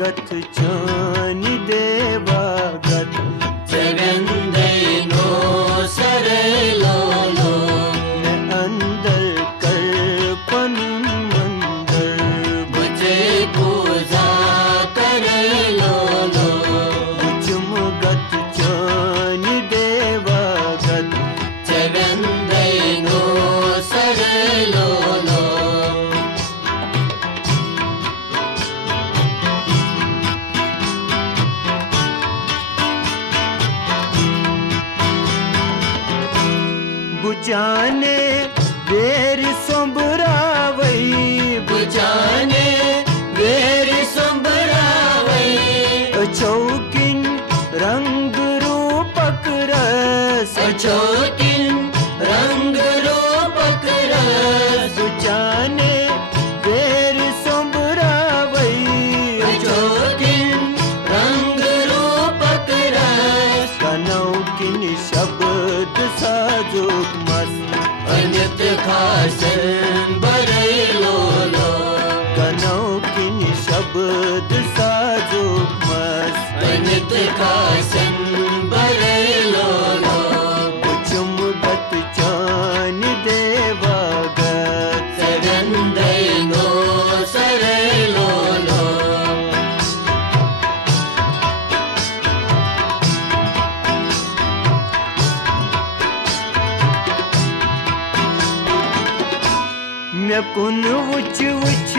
गथ चानि देवागत जगन्दैनो सरलोलो ने अंदर कल्पन मंदर बुझे पूजा करलोलो बुझम गथ चानि देवागत जगन्दैनो सरलोलो बुझाने वेर सोंबरावई बुझाने वेर सोंबरावई चौकिन रंग रूपक रस अचोकिन रंग रूपक रस बुझाने वेर सोंबरावई अचोकिन रंग रूपक रस कनौकिन शब्द साजुक मस्त अनित खासन बरलोलो कनौकिन शब्द साजुक मस्त अनित खासन बरलोलो बुझम गत चान देवागत जगन्दैनो सरलोलो मैं कुन उच उच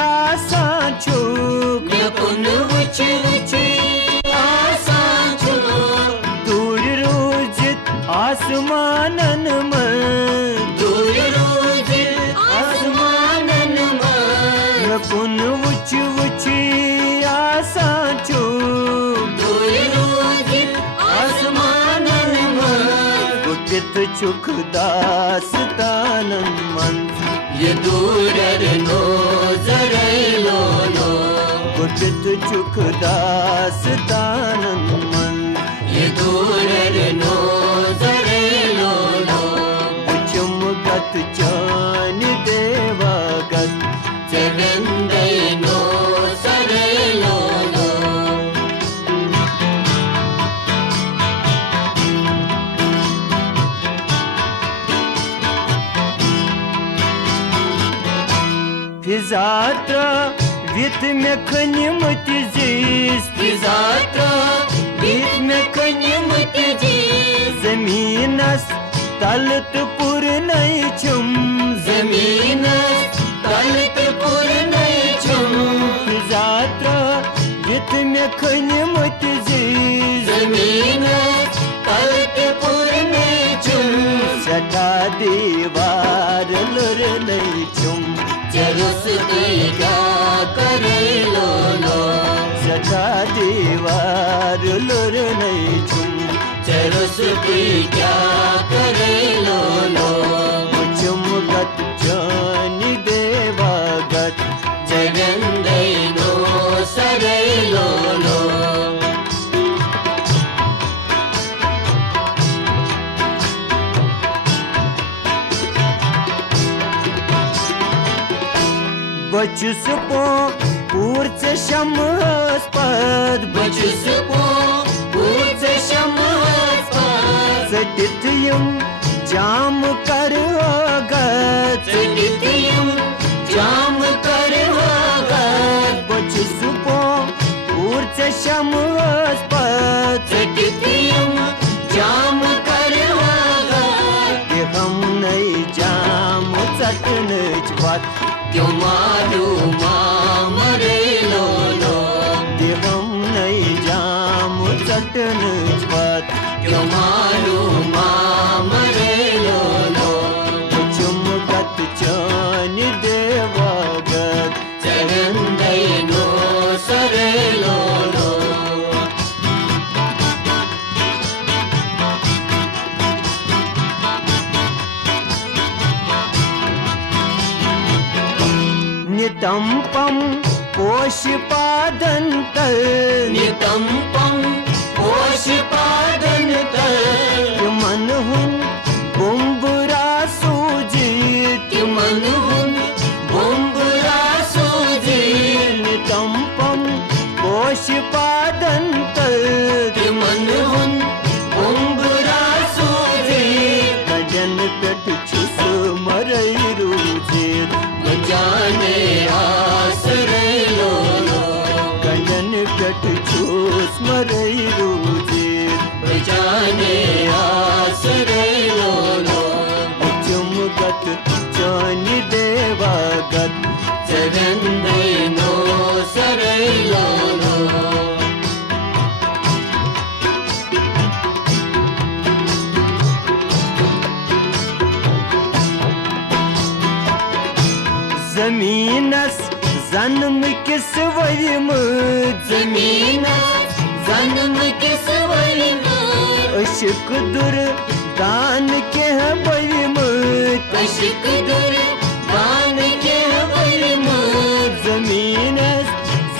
आसा छुक यकुन उच उच आसां छो दूर रोजित आसमानन में दूर रोज आसमानन में मैं कुन उच उच आसा छुक दूर रोज आसमानन में गुटित चुख दास्तानन मन ये दूर नो जरलोलो गुटित चुख दास्तानन मन ये दूर नो जरलोलो बुझम गत चान देवागत जगन्दैनो सरलोलो फिजात्रा वित में खनिमत जिस फिजात्रा बीच में कन्यमत जी जमीनस तलत पुर नहीं छुम जमीन तलत पुर नहीं छुम फिजात्रा वित में खनिमत जिस जमीन तलत पुर नहीं छुम सटा दीवार लुर नहीं छुम जरुस की क्या करे लोलो सटा दीवार लुर नहीं छुम जरुस की क्या करे लोलो बुझम गत चानि देवागत जगन्दैनो सरलोलो बचुस पो पूर्च शमस्पद बचुस पो पूज शमस्पद सटित यम जाम कर गत चटितियम जाम कर होगत बचुस पो पूर्च शमस्पद चटितियम जाम कर होगत कि हम नहीं जाम चटन बात क्यों मालूमा मरे लोलो कि हम नहीं जाम चटन बात क्यों मालूमा मरे लोलो बुझम गत चान देवागत जगन्दैनो सरलोलो नितंपम पोषपादंतल नितंपं पोषपादनतल मन हुन बुम्बुरा सूजित मनहुन बुम्बुरा सूजित नितंपम गत जानि देवागत जगन्दैनो सरैलोलो ज़मीनस जन्म किस वरिमत ज़मीनस जन्म किस वरिमत अशिक दुर दान के वरिमत अशिक दुर दान के वरिमत ज़मीनस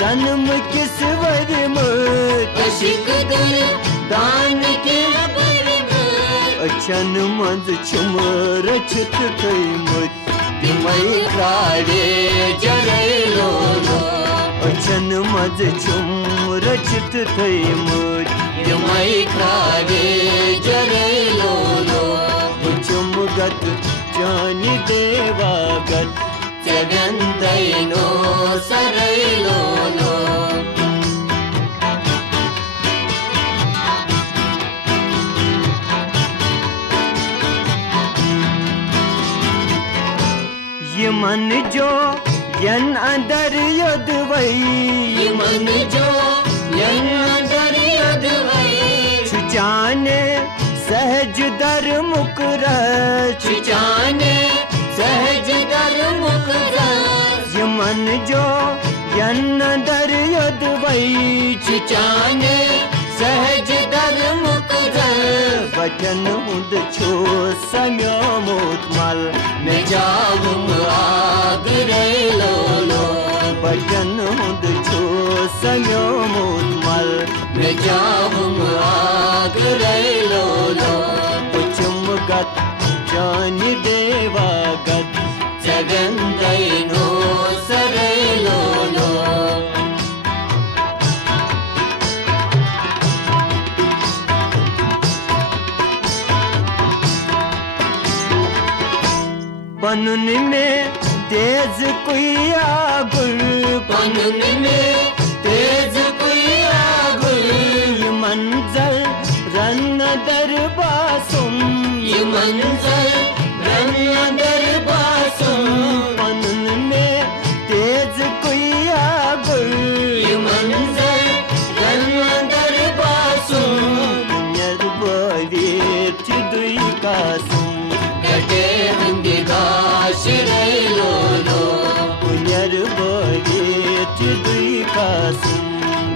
जन्म किस वरिमत अशिक दुर दान के वरिमत अचन मंद छुम रचित थैमत तिमै क्रारे जरैलोलो अचन मंद छुम रचित थैमत तिमै क्रारे जरैलोलो चुम गत जानि देवागत जगन्दैनो सरैलोलो ये मन जो यन अंदर यदवै मन जो यन अंदर यदवै जाने सहज दर मुकरच जाने सहज दर मुकरच ये मन जो यन अंदर यदवै जाने सहज दर मुकरच वचन हुद छो सम्योमुत मल मैं जाऊं आगरैलोलो वचन हुद छो सम्योमुत मल मैं जाऊं आगरैलोलो चुम गत जानि देवागत जगन्दैनो सरैलोलो पनुन में तेज कुइया गुल पनुन में तेज कुइया गुल ये मंजर रन दरबासुम ये मंजर रन दरबासुम पनुन में तेज कुइया गुल ये मंजर रन दरबासुम निर्भवेत दुई कासुम गटे हंगे गाशिरैलोलो निर्भवेत दुई कासुम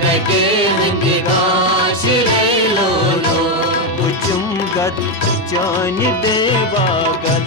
गटे हंगे गाशिरैलोलो चुम गत जानि देवागत